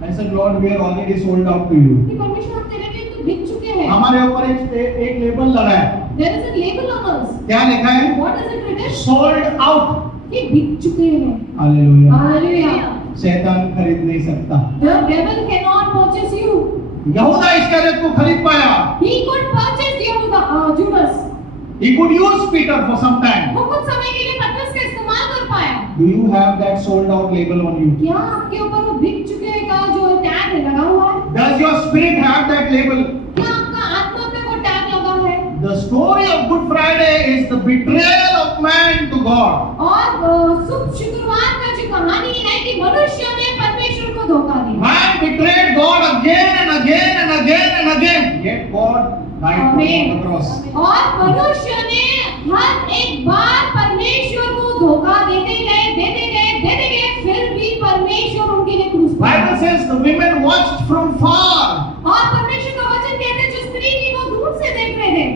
I said, Lord, we are already sold out to you. कि परमेश्वर हम तेरे लिए तो बिक चुके हैं. हमारे ऊपर एक लेबल लगा है। There is a label on us. क्या लिखा है? What is it written? Sold out. कि बिक चुके हैं. हालेलुया। Hallelujah. शैतान खरीद नहीं सकता। The devil cannot purchase you. यहूदा इस्करियोत को खरीद पाया। He could purchase Judas. He could use Peter for some time. वो कुछ समय के लिए पतरस का इस्तेमाल कर पाया. Do you have that sold out label on you? क्या आपके ऊपर वो बिक चुके का जो टैग लगा हुआ है? Does your spirit have that label? क्या आपका आत्मा पे वो टैग लगा है? The story of Good Friday is the betrayal of man to God. और शुक्रवार का जो कहानी है कि मनुष्य ने परमेश्वर को धोखा दिया. Man betrayed God again and again and again and again. Yet God died on the cross. और मनुष्य ने हर एक बार परमेश्वर को धोखा देते गए, फिर भी परमेश्वर उनके लिए क्रूस पर Bible says the women watched from far. और परमेश्वर का वचन कहते हैं जो स्त्री थी वो दूर से देख रहे थे.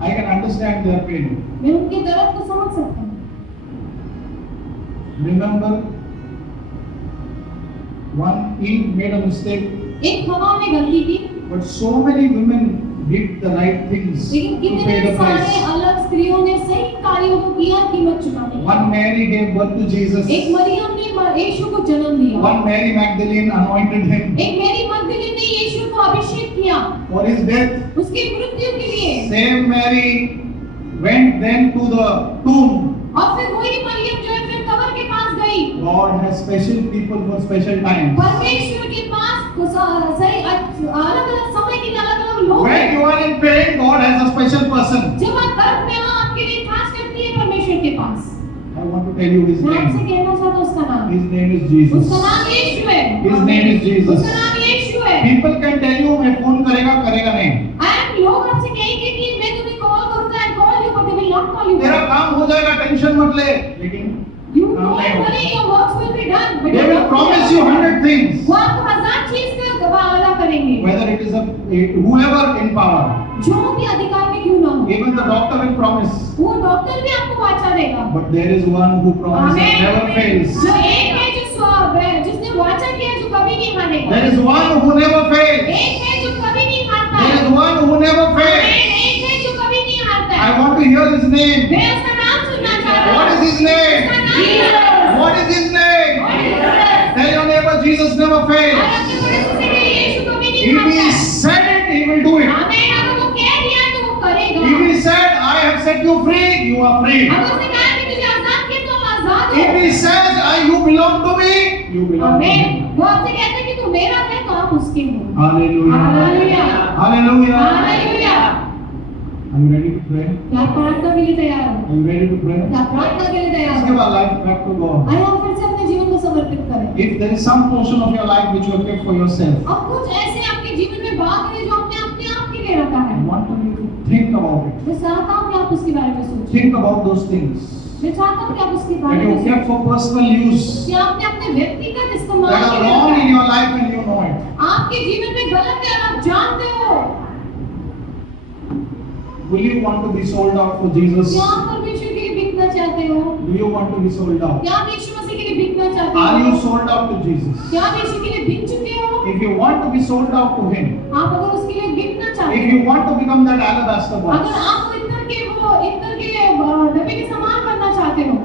I can understand their pain. मैं उनके दर्द को समझ सकता हूँ. Remember, one Eve made a mistake, एक हवा ने गलती की, but so many women did the right things लेकिन to pay कितने the सारे price. अलग स्त्रियों ने सही कार्यों को किया कीमत चुकाने की. One Mary gave birth to Jesus. एक मरियम ने यीशु को जन्म दिया. One Mary Magdalene anointed him एक मेरी मगदलीन ने यीशु को अभिषेक किया for his death. उसकी मृत्यु के लिए. Same Mary went then to the tomb. और फिर वही मरियम जो है फिर कब्र के पास गई. God has special people for special times. परमेश्वर के पास सही अलग-अलग समय के लिए अलग-अलग लोग When हैं. you are in pain, God has a special person. जब आप दर्द में हो आपके लिए खास करती है परमेश्वर के पास. I want to tell you his मैं आपसे name. कहना चाहता हूँ उसका नाम. His name is Jesus. उसका नाम यीशु है. His name is Jesus. उसका नाम यीशु है. People can tell you मैं फोन करेगा नहीं. And लोग आपसे कहेंगे कि मैं तुम्हें कॉल करूंगा and call you but they will not call you. तेरा काम हो जाएगा, टेंशन मत ले. लेकिन You don't worry, your works will be done. But they your will work promise will you be done. 100 things. वो आपको 1000 चीज का वादा करेंगे. Whether it is whoever in power. जो भी अधिकार में क्यों ना हो. Even the doctor will promise. वो डॉक्टर भी आपको वाचा देगा. But there is one who promises Amen. never fails. जो एक है जो जिसने वाचा किया जो कभी नहीं हारेगा. There is one who never fails. एक है जो कभी नहीं हारता There है. is one who never Amen. fails. एक है जो कभी नहीं हारता I है. want to hear his name. मैं उसका नाम सुनना चाहता हूँ. What is his name? उसका नाम है. What is his name? Jesus. Tell your neighbor Jesus never और fails. अपने पड़ोसी से कहिए, यीशु कभी नहीं If हारता he है. said it, he will do it. आमीन. अगर वो कह दिया तो वो करेगा. If he said, I have set you free, you are free. अगर उसने कहा कि तुझे आजाद किया तो हम आजाद If हो. he says, you belong to me, you belong to आमीन. him. वो आपसे कहता है कि तू मेरा है तो आप उसके हो. Hallelujah. Hallelujah. Hallelujah. Hallelujah. Are you ready to pray? क्या आप प्रार्थना के लिए तैयार हो? Are you ready to pray? क्या आप प्रार्थना के लिए तैयार Let's हो? give our life back to God. आइए हम फिर से अपने जीवन को समर्पित करें. If there is some portion of your life which you have kept for yourself, अब कुछ ऐसे आपके जीवन में बात है जो आपने अपने आप के लिए रखा है. I want you to think about it. मैं चाहता हूँ कि आप उसके बारे में सोचें. Think about those things मैं चाहता हूँ कि आप उसके that बारे you में have सोचें. kept for personal use, कि आपने अपने व्यक्तिगत इस्तेमाल that के are लिए wrong रखा in है. your life and you know it. आपके जीवन में गलत है और आप जानते हो. Will you want to be sold out for Jesus? क्या आप परमेश्वर के लिए बिकना चाहते हो? Do you want to be sold out? क्या आप यीशु मसीह के लिए बिकना चाहते Are हो? you sold out to Jesus? क्या आप यीशु के लिए बिक चुके हो? If you want to be sold out to Him, आप अगर उसके लिए बिकना चाहते if हो, you want to become that alabaster अगर box, आप इत्र के डब्बे के समान बनना चाहते हो,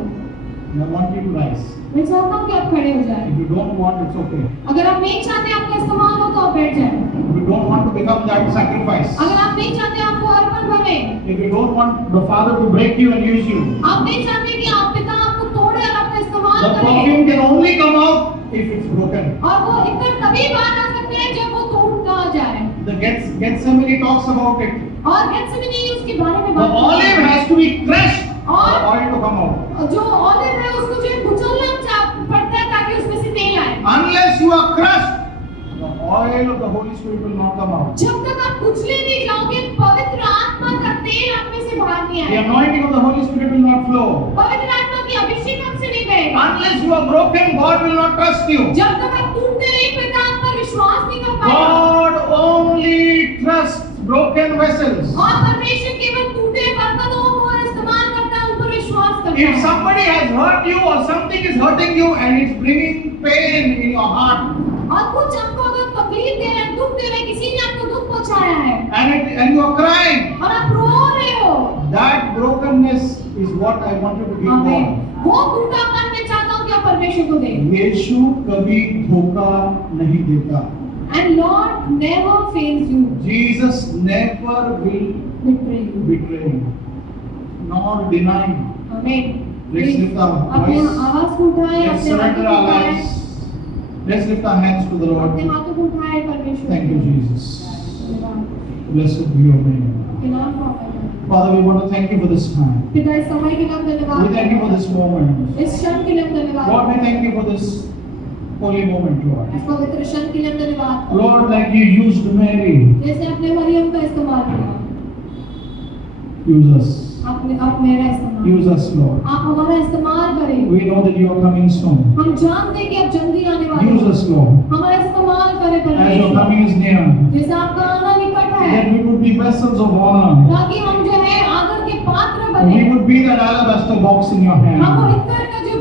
I want you to rise. मैं चाहता हूँ कि आप खड़े हो जाएं। If you don't want, it's okay. अगर आप नहीं चाहते आपका इस्तेमाल हो तो आप बैठ जाएं। If you don't want to become that sacrifice, अगर आप नहीं चाहते आपको अर्पण बने, if you don't want the Father to break you and use you, आप नहीं चाहते कि आप पिता आपको तोड़े और अपना इस्तेमाल the करे, perfume can only come out if it's broken. और वो इत्र तभी बाहर आ सकते हैं जब वो टूट जाए। The Gethsemane talks about it. और गेत्सेमनी उसके बारे में The बात करता olive है। has to be crushed for और the oil to come out. जो ऑलिव है उसको जो है कुचलना पड़ता है ताकि उसमें से तेल आए। Unless you are crushed, the oil of the Holy Spirit will not come out. जब तक आप कुचले नहीं जाओगे पवित्र आत्मा का तेल आप में से बाहर नहीं The आएगा। anointing of the Holy Spirit will not flow. पवित्र आत्मा की अभिषेक हमसे नहीं बहेगा। Unless you are broken, God will not trust you. जब तक आप टूटते नहीं पिता आप पर विश्वास नहीं कर पाएगा। God only trusts broken vessels. और परमेश्वर केवल टूटे बर्तनों को इस्तेमाल करता है, उन पर विश्वास करता If है। somebody has hurt you or something is hurting you and it's bringing pain in your heart, और कुछ आपको अगर तकलीफ दे रहे हैं, दुख दे रहे हैं, किसी ने आपको दुख पहुंचाया है and you are crying, और आप रो रहे हो, that brokenness is what I want you to give आमीन। God. वो टूटापन मैं चाहता हूँ कि आप परमेश्वर को दें। यीशु कभी धोखा नहीं देता. And Lord never fails you, Jesus never will betray you. betray you nor deny you. आमीन। Let's lift our अपने voice. आवाज को उठाएं, Let's अपने surrender हाथों our को उठाएं, lives. Let's lift our hands to the अपने Lord. हाथों को उठाएं परमेश्वर। Thank you, Jesus. धन्यवाद। Blessed be your name. आपके नाम को आभार। Father, we want to thank you for this time. पिता इस समय के लिए हम धन्यवाद। We thank you for this moment. इस क्षण के लिए हम धन्यवाद। Lord, we thank you for this holy moment, Lord. इस पवित्र क्षण के लिए हम धन्यवाद। Lord, like you used Mary, जैसे आपने मरियम का इस्तेमाल किया, use us. आप मेरा इस्तेमाल, Use us, Lord. आप हमारा इस्तेमाल करें। We know that you are coming soon. हम जानते हैं कि आप जल्दी आने वाले Use हैं। us, Lord. हमारा इस्तेमाल करें As your परमेश्वर। coming is near, जैसे आपका आना निकट है, that we would be vessels of honor. ताकि हम जो है आदर के पात्र बने। We would be that alabaster box in your हम वो hand. इत्र का जो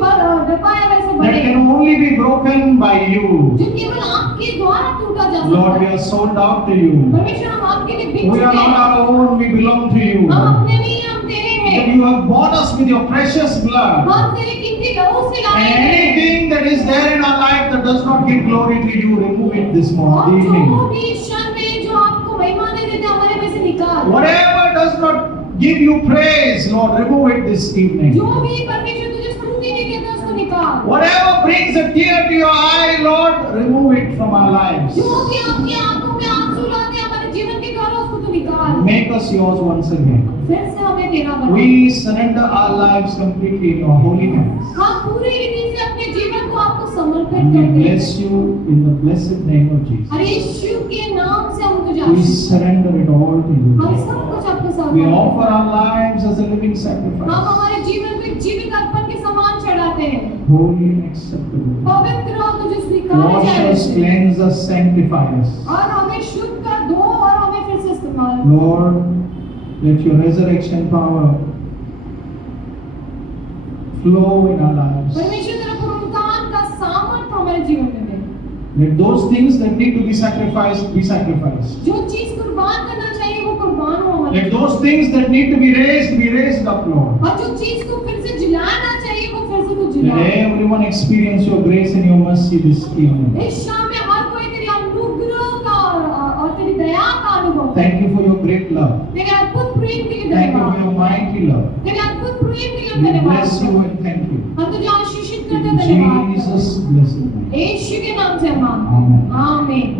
डब्बा है वैसे That बने, can only be broken by you. जो केवल आपके द्वारा टूटा जा Lord, सकता we है। are sold out to you. परमेश्वर हम आपके लिए बिक We are चुके not हैं। our own, we belong to you. हम अपने नहीं, हम तेरे That हैं। you have bought us with your precious blood. हम तेरे कीमती लहू से लाए And हैं। anything that is there in our life that does not give glory to you, remove it this और morning, जो evening. भी क्षण में जो आपको महिमा नहीं देते हमारे में से निकाल। Whatever does not give you praise, Lord, remove it this evening. जो भी परमेश्वर तुझे स्तुति नहीं देता उसको निकाल। Whatever brings a tear to your eye, Lord, remove it from our lives. जो भी आपकी आंखों में आंसू लाते हैं हमारे जीवन के द्वारा उसको तू निकाल। Make us yours once again. फिर से हमें तेरा बना। We surrender our lives completely in your holy hands. हम पूरी रीति से अपने जीवन को आपको समर्पित And we करते हैं। bless you in the blessed name of Jesus. और यीशु के नाम से हम तुझे We Ashish surrender it all to हम you. सब कुछ आपके साथ We offer our lives as a living हम sacrifice, हमारे जीवन को एक जीवित अर्पण के समान चढ़ाते हैं। holy and acceptable. पवित्र और तुझे स्वीकार Wash जाए us, cleanse us, sanctify us. और हमें शुद्ध कर दो और हमें फिर से इस्तेमाल। Lord, let your resurrection power flow in our lives. परमेश्वर तेरा पुनरुत्थान का सामर्थ हमारे जीवन में दे। Let those things that need to be sacrificed be sacrificed. जो चीज कुर्बान करना चाहिए वो कुर्बान हो हमारे। Let those things that need to be raised up, Lord. और जो चीज को फिर से जिलाना चाहिए वो फिर से तू Let जिला। everyone experience your grace and your mercy this evening. इस शाम में हर कोई तेरी अनुग्रह का और तेरी दया का अनुभव। Thank you for your great love. तेरे अद्भुत प्रेम के लिए Thank you for धन्यवाद। your mighty love. तेरे अद्भुत प्रेम के लिए We धन्यवाद। bless you and thank you. हम तुझे आशीषित In करते हैं, धन्यवाद। Jesus' blessed name. यीशु के नाम से हम Amen. आमीन।